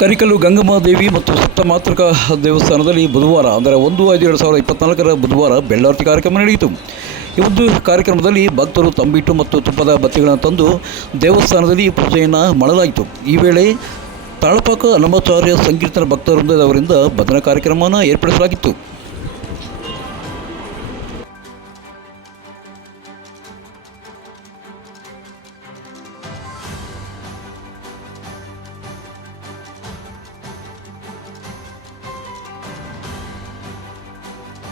ಕರಿಕಲ್ಲು ಗಂಗಮ್ಮದೇವಿ ಮತ್ತು ಮತ್ತು ಸಪ್ತಮಾತೃಕ ದೇವಸ್ಥಾನದಲ್ಲಿ ಬುಧವಾರ, ಅಂದರೆ ಒಂದು ಐದು ಎರಡು ಸಾವಿರದ ಇಪ್ಪತ್ನಾಲ್ಕರ ಬುಧವಾರ ಬೆಳ್ಳಾರತಿ ಕಾರ್ಯಕ್ರಮ ನಡೆಯಿತು. ಈ ಒಂದು ಕಾರ್ಯಕ್ರಮದಲ್ಲಿ ಭಕ್ತರು ತಂಬಿಟ್ಟು ಮತ್ತು ತುಪ್ಪದ ಬತ್ತಿಗಳನ್ನು ತಂದು ದೇವಸ್ಥಾನದಲ್ಲಿ ಪೂಜೆಯನ್ನು ಮಾಡಲಾಯಿತು. ಈ ವೇಳೆ ತಾಳಪಾಕ ಹನುಮಾಚಾರ್ಯ ಸಂಕೀರ್ತನ ಭಕ್ತವೃಂದದವರಿಂದ ಭದ್ರ ಕಾರ್ಯಕ್ರಮವನ್ನು ಏರ್ಪಡಿಸಲಾಗಿತ್ತು.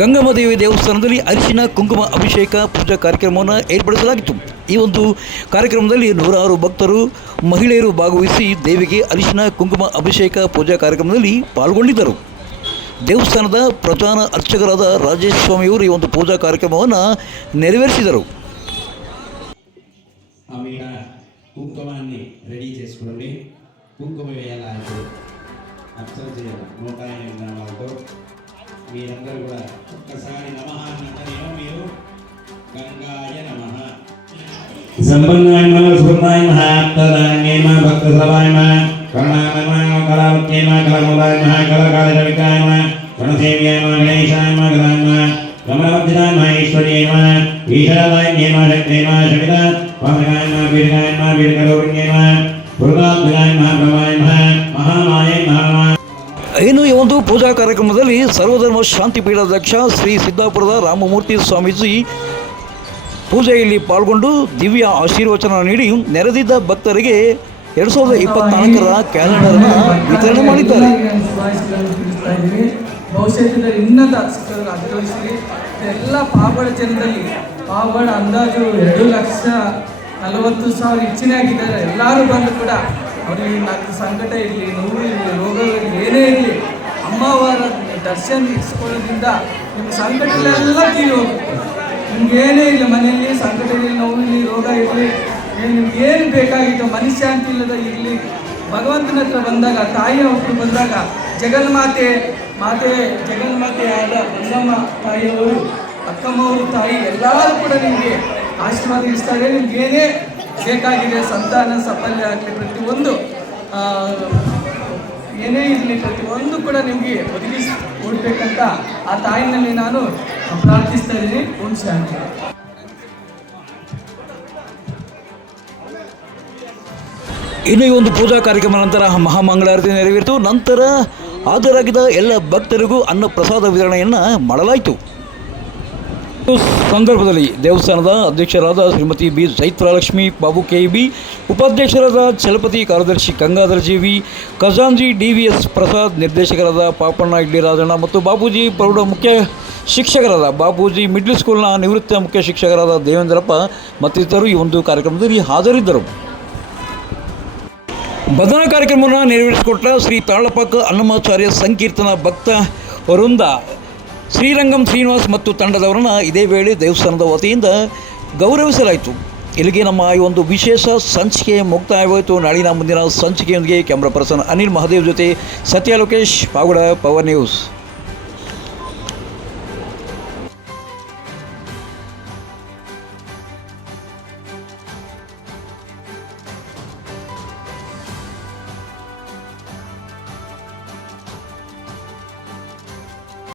ಗಂಗಮ್ಮದೇವಿ ದೇವಸ್ಥಾನದಲ್ಲಿ ಅರಿಶಿನ, ಕುಂಕುಮ, ಅಭಿಷೇಕ, ಪೂಜಾ ಕಾರ್ಯಕ್ರಮವನ್ನು ಏರ್ಪಡಿಸಲಾಗಿತ್ತು. ಈ ಒಂದು ಕಾರ್ಯಕ್ರಮದಲ್ಲಿ ನೂರಾರು ಭಕ್ತರು, ಮಹಿಳೆಯರು ಭಾಗವಹಿಸಿ ದೇವಿಗೆ ಅರಿಶಿನ, ಕುಂಕುಮ, ಅಭಿಷೇಕ, ಪೂಜಾ ಕಾರ್ಯಕ್ರಮದಲ್ಲಿ ಪಾಲ್ಗೊಂಡಿದ್ದರು. ದೇವಸ್ಥಾನದ ಪ್ರಧಾನ ಅರ್ಚಕರಾದ ರಾಜೇಶ್ ಸ್ವಾಮಿಯವರು ಈ ಒಂದು ಪೂಜಾ ಕಾರ್ಯಕ್ರಮವನ್ನು ನೆರವೇರಿಸಿದರು. కుంకుమ వేయాలి చేయాలి నూట ఎనిమిది మీరందరూ ఒక్కసారి నమ అన్నట్టు మీరు? గంగాయ నమ. సంపన్నాయ నమ స్వర్ణాయ మహ ఆప్తదాన్యే మా భక్త సభాయ మా కళానమాయ కళావత్యే మా కళముదాయ మహా కళకాల రవికాయ మా గణసేవ్యాయ మా గణేశాయ మా గణాయ మా రమణవర్జితాయ మా ఈశ్వర్యే ఈశ్వరాదాయ మా శక్తే మా శమిత పాదకాయ మా పీఠకాయ మా పీఠకరోగ్యే మా మృగాభ్యాయ మా బ్రహ్మాయ మహా మహామాయ ಇನ್ನು ಈ ಒಂದು ಪೂಜಾ ಕಾರ್ಯಕ್ರಮದಲ್ಲಿ ಸರ್ವಧರ್ಮ ಶಾಂತಿ ಪೀಠಾಧ್ಯಕ್ಷ ಶ್ರೀ ಸಿದ್ದಾಪುರದ ರಾಮಮೂರ್ತಿ ಸ್ವಾಮೀಜಿ ಪೂಜೆಯಲ್ಲಿ ಪಾಲ್ಗೊಂಡು ದಿವ್ಯ ಆಶೀರ್ವಚನ ನೀಡಿ ನೆರೆದಿದ್ದ ಭಕ್ತರಿಗೆ ಎರಡು ಸಾವಿರದ ಇಪ್ಪತ್ನಾಲ್ಕರ ಕ್ಯಾಲೆಂಡರ್ನ ವಿತರಣೆ ಮಾಡಿದ್ದಾರೆ. ಉನ್ನತ ಎಲ್ಲ ಪಾವಗಡ ಜನರಲ್ಲಿ ಪಾವಗಡ ಅಂದಾಜು ಎರಡು ಲಕ್ಷ ನಲವತ್ತು ಸಾವಿರ ಹೆಚ್ಚಿನ ಆಗಿದ್ದಾರೆ. ಎಲ್ಲರೂ ಬಂದು ಕೂಡ ಅವರಿಗೆ ನಾಲ್ಕು ಸಂಕಟ ಇರಲಿ, ನೋವು ಇರಲಿ ರೋಗ ಏನೇ ಅಮ್ಮವರ ದರ್ಶನ ಇಸ್ಕೊಳ್ಳೋದ್ರಿಂದ ನಿಮ್ಮ ಸಂಕಟಗಳೆಲ್ಲ ತೀರಿ ಹೋಗುತ್ತೆ. ನಿಮ್ಗೆ ಏನೇ ಇಲ್ಲ ಮನೆಯಲ್ಲಿ ಸಂಕಟ ಇರಲಿ ನೋವು ಇರಲಿ ರೋಗ ಇರಲಿ ನಿಮ್ಗೆ ಏನು ಬೇಕಾಗಿತ್ತು ಮನಃಶಾಂತಿ ಇಲ್ಲದ ಇರಲಿ. ಭಗವಂತನ ಹತ್ರ ಬಂದಾಗ, ತಾಯಿಯ ಹತ್ರ ಬಂದಾಗ, ಜಗನ್ಮಾತೆ, ಮಾತೆ, ಜಗನ್ಮಾತೆ ಆದ ಗಂಗಮ್ಮ ತಾಯಿಯವರು, ಅಕ್ಕಮ್ಮವರು ತಾಯಿ ಎಲ್ಲರೂ ಕೂಡ ನಿಮಗೆ ಆಶೀರ್ವಾದ ಇಸ್ತಾರೆ ನಿಮ್ಗೆ ಏನೇ ಬೇಕಾಗಿದೆ ಸಂತಾನ, ಸಫಲ್ಯ ಆಗಲಿ ಪ್ರತಿಯೊಂದು ಏನೇ ಇರಲಿ ಪ್ರತಿಯೊಂದು ಕೂಡ ನಿಮಗೆ ಒದಗಿಸಿ ಕೊಡ್ಬೇಕಂತ ಆ ತಾಯಿನಲ್ಲಿ ನಾನು ಪ್ರಾರ್ಥಿಸ್ತಾ ಇದ್ದೀನಿ. ಓಂ ಶಾಂತಿ. ಇನ್ನು ಈ ಒಂದು ಪೂಜಾ ಕಾರ್ಯಕ್ರಮ ನಂತರ ಮಹಾಮಂಗಳಾರತಿ ನೆರವೇರಿತು. ನಂತರ ಹಾಜರಾಗಿದ್ದ ಎಲ್ಲ ಭಕ್ತರಿಗೂ ಅನ್ನ ಪ್ರಸಾದ ವಿತರಣೆಯನ್ನು ಮಾಡಲಾಯಿತು. ಸಂದರ್ಭದಲ್ಲಿ ದೇವಸ್ಥಾನದ ಅಧ್ಯಕ್ಷರಾದ Shrimati B Chaitralakshmi Babu K B ಉಪಾಧ್ಯಕ್ಷರಾದ ಚಲಪತಿ ಕಾರ್ಯದರ್ಶಿ ಗಂಗಾಧರ ಜಿ ವಿ ಖಜಾಂಜಿ ಡಿ ವಿ ಎಸ್ ಪ್ರಸಾದ್, ನಿರ್ದೇಶಕರಾದ ಪಾಪಣ್ಣ ಇಡ್ಲಿ ರಾಜಣ್ಣ ಮತ್ತು ಬಾಬೂಜಿ ಪ್ರೌಢ ಮುಖ್ಯ ಶಿಕ್ಷಕರಾದ ಬಾಬೂಜಿ ಮಿಡ್ಲ್ ಸ್ಕೂಲ್ನ ನಿವೃತ್ತ ಮುಖ್ಯ ಶಿಕ್ಷಕರಾದ ದೇವೇಂದ್ರಪ್ಪ ಮತ್ತಿತರರು ಈ ಒಂದು ಕಾರ್ಯಕ್ರಮದಲ್ಲಿ ಹಾಜರಿದ್ದರು. ಬದನ ಕಾರ್ಯಕ್ರಮವನ್ನು ನೆರವೇರಿಸಿಕೊಟ್ಟ ಶ್ರೀ ತಾಳಪಾಕ ಅನ್ನಮಾಚಾರ್ಯ ಸಂಕೀರ್ತನ ಭಕ್ತ ವೃಂದ ಶ್ರೀರಂಗಂ ಶ್ರೀನಿವಾಸ್ ಮತ್ತು ತಂಡದವರನ್ನು ಇದೇ ವೇಳೆ ದೇವಸ್ಥಾನದ ವತಿಯಿಂದ ಗೌರವಿಸಲಾಯಿತು. ಇಲ್ಲಿಗೆ ನಮ್ಮ ಈ ಒಂದು ವಿಶೇಷ ಸಂಚಿಕೆ ಮುಕ್ತಾಯವಾಯಿತು. ನಾಳಿನ ಮುಂದಿನ ಸಂಚಿಕೆಯೊಂದಿಗೆ ಕ್ಯಾಮ್ರಾ ಪರ್ಸನ್ ಅನಿಲ್ ಮಹದೇವ್ ಜೊತೆ ಸತ್ಯ ಲೋಕೇಶ್ ಪಾವಡ ಪವರ್ ನ್ಯೂಸ್.